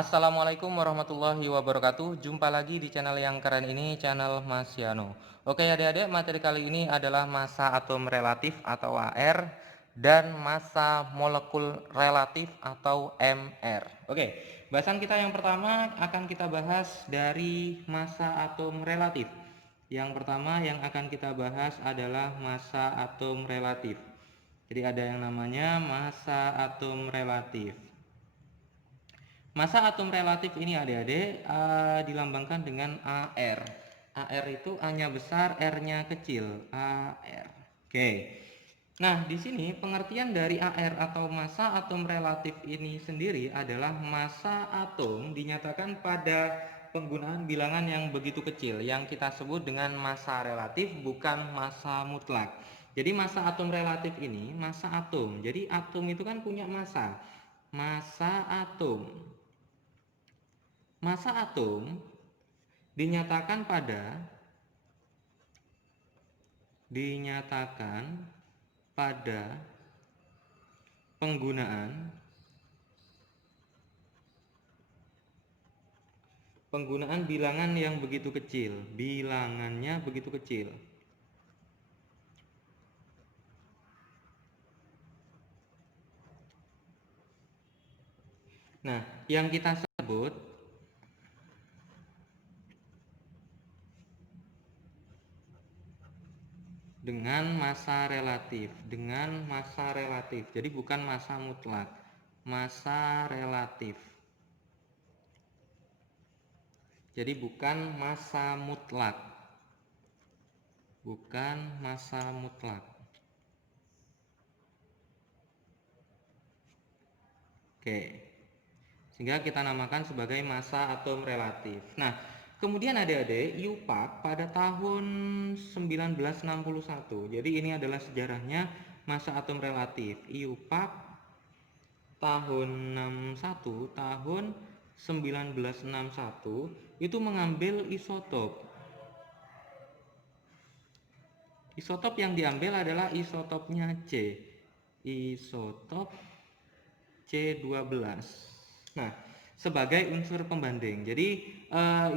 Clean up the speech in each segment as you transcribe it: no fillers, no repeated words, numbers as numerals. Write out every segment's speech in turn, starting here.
Assalamualaikum warahmatullahi wabarakatuh. Jumpa lagi di channel yang keren ini, channel Mas Yano. Oke adik-adik, materi kali ini adalah massa atom relatif atau AR dan massa molekul relatif atau MR. Oke, bahasan kita yang pertama akan kita bahas dari massa atom relatif. Yang pertama yang akan kita bahas adalah massa atom relatif. Jadi ada yang namanya massa atom relatif. Massa atom relatif ini adik-adik dilambangkan dengan AR. AR itu A-nya besar, R-nya kecil. AR. Oke. Nah, di sini pengertian dari AR atau massa atom relatif ini sendiri adalah massa atom dinyatakan pada penggunaan bilangan yang begitu kecil yang kita sebut dengan massa relatif, bukan massa mutlak. Jadi massa atom relatif ini massa atom. Jadi atom itu kan punya massa. Massa atom. Massa atom dinyatakan pada penggunaan bilangan yang begitu kecil. Bilangannya begitu kecil. Nah, yang kita sebut dengan massa relatif, jadi bukan massa mutlak, massa relatif. Jadi bukan massa mutlak. Bukan massa mutlak. Oke. Sehingga kita namakan sebagai massa atom relatif. Nah, kemudian adik-adik, IUPAC pada tahun 1961. Jadi ini adalah sejarahnya massa atom relatif. IUPAC tahun 1961 itu mengambil isotop. Isotop yang diambil adalah isotopnya C. Isotop C12. Nah, sebagai unsur pembanding. Jadi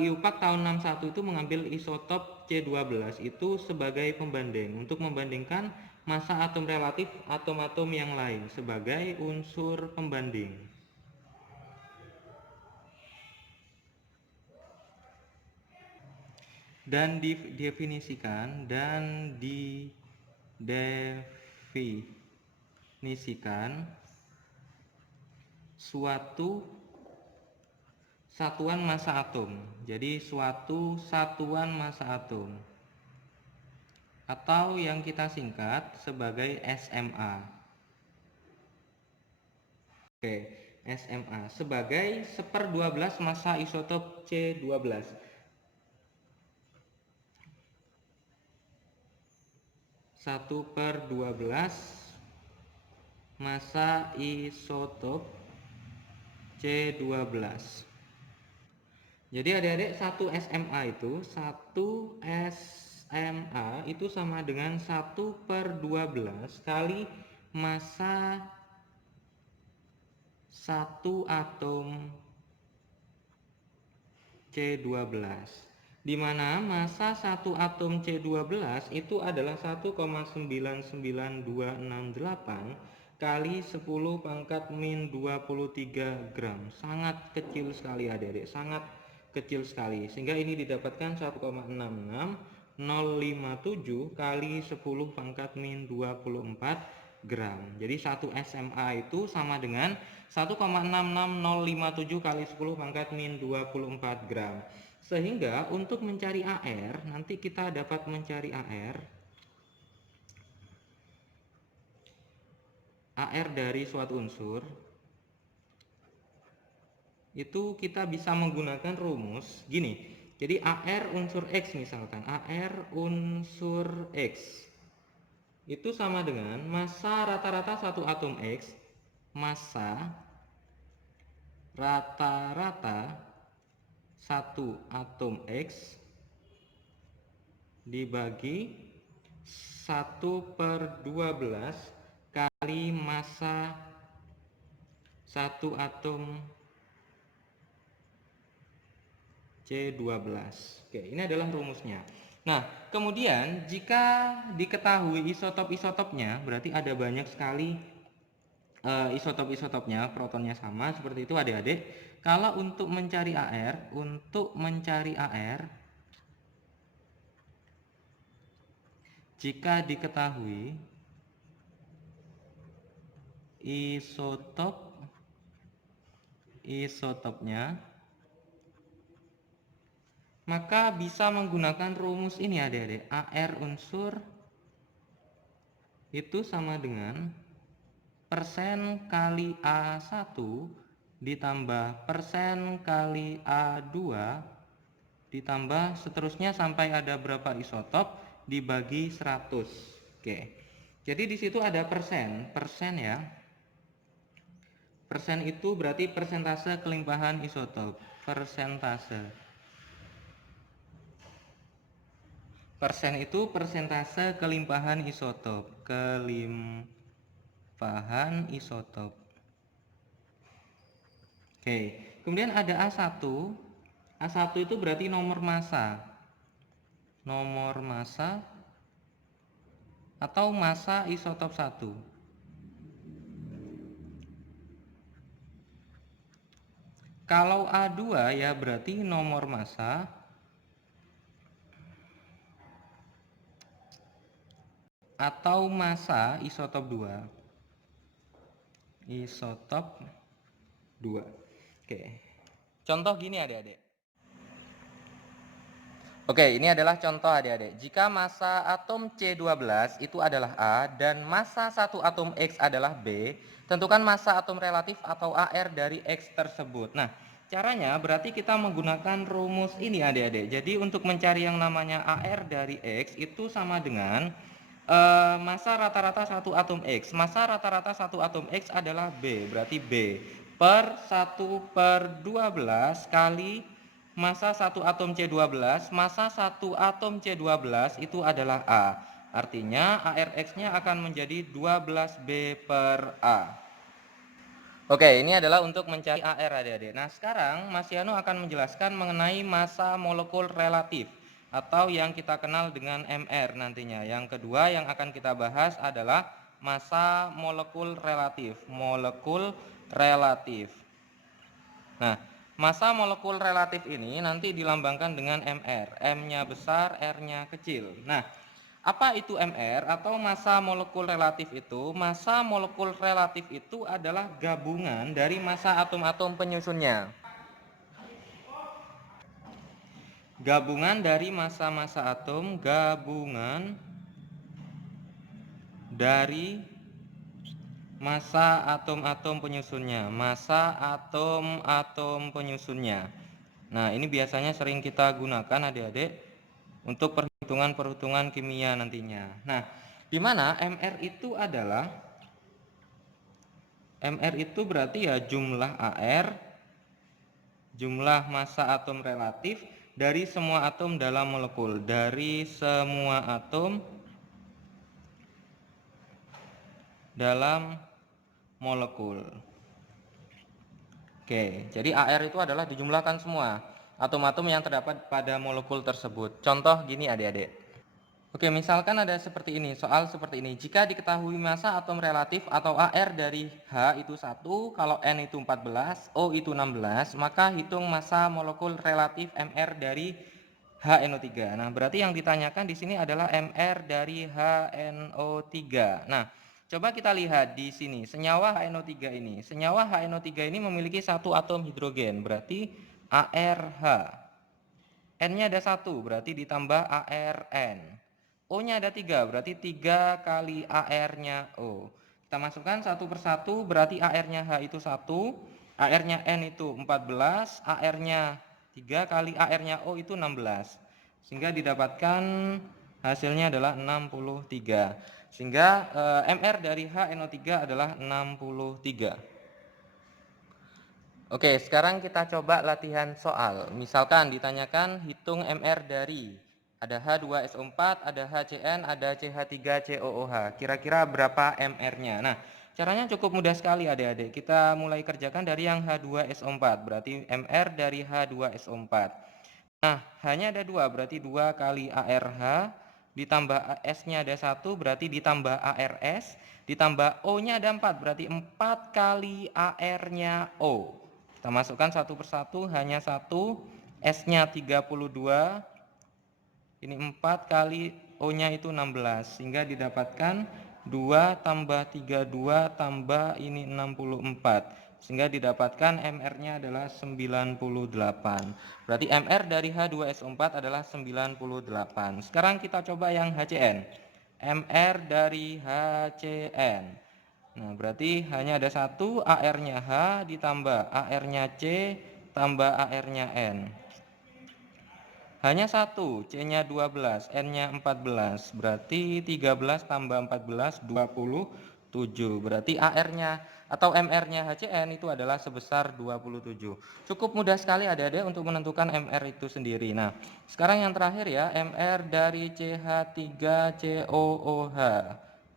IUPAC tahun 61 itu mengambil isotop C12 itu sebagai pembanding untuk membandingkan massa atom relatif atom-atom yang lain sebagai unsur pembanding. Dan didefinisikan suatu satuan massa atom. Jadi suatu satuan massa atom atau yang kita singkat sebagai SMA. Oke, SMA sebagai 1/12 massa isotop C12. 1/12 massa isotop C12. Jadi adik-adik 1 SMA itu sama dengan 1/12 kali massa satu atom C12, di mana massa satu atom C12 itu adalah 1,99268 kali 10 pangkat min 23 gram. Sangat kecil sekali adik-adik, sangat kecil sekali, sehingga ini didapatkan 1,66057 kali 10 pangkat min 24 gram. Jadi 1 SMA itu sama dengan 1,66057 kali 10 pangkat min 24 gram. Sehingga untuk mencari AR, nanti kita dapat mencari AR dari suatu unsur itu kita bisa menggunakan rumus gini. Jadi AR unsur X misalkan, AR unsur X itu sama dengan massa rata-rata satu atom X, massa rata-rata satu atom X dibagi 1/12 kali massa satu atom C12. Oke, ini adalah rumusnya. Nah, kemudian jika diketahui isotop-isotopnya, berarti ada banyak sekali isotop-isotopnya, protonnya sama, seperti itu adik-adik. Kalau untuk mencari AR, jika diketahui isotopnya, maka bisa menggunakan rumus ini adik-adik. AR unsur itu sama dengan persen kali A1 ditambah persen kali A2 ditambah seterusnya sampai ada berapa isotop dibagi 100. Oke. Jadi di situ ada persen ya. Persen itu berarti persentase kelimpahan isotop. Persen itu persentase kelimpahan isotop. Oke, kemudian ada A1. A1 itu berarti nomor massa atau massa isotop 1. Kalau A2 ya berarti nomor massa atau massa isotop 2. Oke. Contoh gini adik-adik. Oke, ini adalah contoh adik-adik. Jika massa atom C12 itu adalah A dan massa satu atom X adalah B, tentukan massa atom relatif atau AR dari X tersebut. Nah, caranya berarti kita menggunakan rumus ini adik-adik. Jadi untuk mencari yang namanya AR dari X itu sama dengan massa rata-rata satu atom X. Massa rata-rata satu atom X adalah B, berarti B per 1/12 kali massa satu atom C12, massa satu atom C12 itu adalah A. Artinya ARX-nya akan menjadi 12B per A. Oke, ini adalah untuk mencari AR adik-adik. Nah, sekarang Mas Yano akan menjelaskan mengenai massa molekul relatif atau yang kita kenal dengan MR nantinya. Yang kedua yang akan kita bahas adalah massa molekul relatif. Nah, massa molekul relatif ini nanti dilambangkan dengan MR. M-nya besar, R-nya kecil. Nah, apa itu MR atau massa molekul relatif itu? Massa molekul relatif itu adalah gabungan dari massa atom-atom penyusunnya. Gabungan dari massa-massa atom, massa atom-atom penyusunnya. Nah, ini biasanya sering kita gunakan adik-adik untuk perhitungan kimia nantinya. Nah, di mana MR itu berarti ya jumlah AR, jumlah massa atom relatif dari semua atom dalam molekul, Oke, jadi AR itu adalah dijumlahkan semua atom-atom yang terdapat pada molekul tersebut. Contoh gini adik-adik. Oke, misalkan ada seperti ini, soal seperti ini. Jika diketahui massa atom relatif atau AR dari H itu 1, kalau N itu 14, O itu 16, maka hitung massa molekul relatif MR dari HNO3. Nah, berarti yang ditanyakan di sini adalah MR dari HNO3. Nah, coba kita lihat di sini, senyawa HNO3 ini. Senyawa HNO3 ini memiliki satu atom hidrogen, berarti ARH. N-nya ada 1, berarti ditambah ARN. O-nya ada 3, berarti 3 kali AR-nya O. Kita masukkan satu persatu, berarti AR-nya H itu 1, AR-nya N itu 14, AR-nya 3 kali AR-nya O itu 16. Sehingga didapatkan hasilnya adalah 63. Sehingga MR dari HNO3 adalah 63. Oke, sekarang kita coba latihan soal. Misalkan ditanyakan hitung MR dari ada H2SO4, ada HCN, ada CH3COOH. Kira-kira berapa MR-nya? Nah, caranya cukup mudah sekali adik-adik. Kita mulai kerjakan dari yang H2SO4. Berarti MR dari H2SO4. Nah, hanya ada 2, berarti 2 kali ARH, ditambah S-nya ada 1, berarti ditambah ARS, ditambah O-nya ada 4, berarti 4 kali AR-nya O. Kita masukkan satu persatu, hanya 1, S-nya 32, ini 4 kali O-nya itu 16, sehingga didapatkan 2 tambah 32 tambah ini 64. Sehingga didapatkan MR-nya adalah 98. Berarti MR dari H2SO4 adalah 98. Sekarang kita coba yang HCN. MR dari HCN. Nah, berarti hanya ada 1, AR-nya H ditambah AR-nya C tambah AR-nya N. Hanya 1, C-nya 12, N-nya 14. Berarti 13 tambah 14, 27. Berarti AR-nya atau MR-nya HCN itu adalah sebesar 27. Cukup mudah sekali adik-adik untuk menentukan MR itu sendiri. Nah, sekarang yang terakhir ya, MR dari CH3COOH.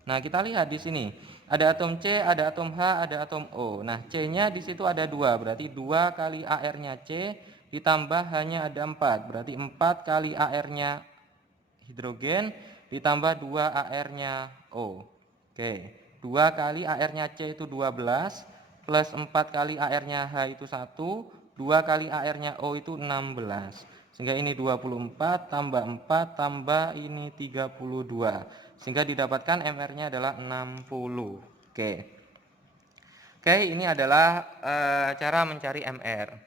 Nah, kita lihat di sini. Ada atom C, ada atom H, ada atom O. Nah, C-nya di situ ada 2, berarti 2 kali AR-nya C ditambah hanya ada 4, berarti 4 kali AR-nya hidrogen ditambah 2 AR-nya O. Oke, 2 kali AR-nya C itu 12 plus 4 kali AR-nya H itu 1, 2 kali AR-nya O itu 16. Sehingga ini 24 tambah 4 tambah ini 32. Sehingga didapatkan MR-nya adalah 60. Oke, ini adalah cara mencari MR.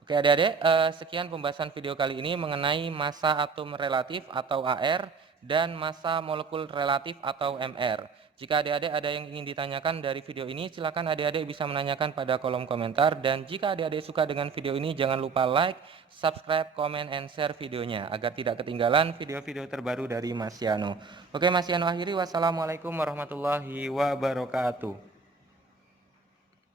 Oke adik-adik, sekian pembahasan video kali ini mengenai massa atom relatif atau AR dan massa molekul relatif atau MR. Jika adik-adik ada yang ingin ditanyakan dari video ini, silakan adik-adik bisa menanyakan pada kolom komentar. Dan jika adik-adik suka dengan video ini, jangan lupa like, subscribe, comment, and share videonya agar tidak ketinggalan video-video terbaru dari Mas Yano. Oke Mas Yano akhiri, wassalamualaikum warahmatullahi wabarakatuh.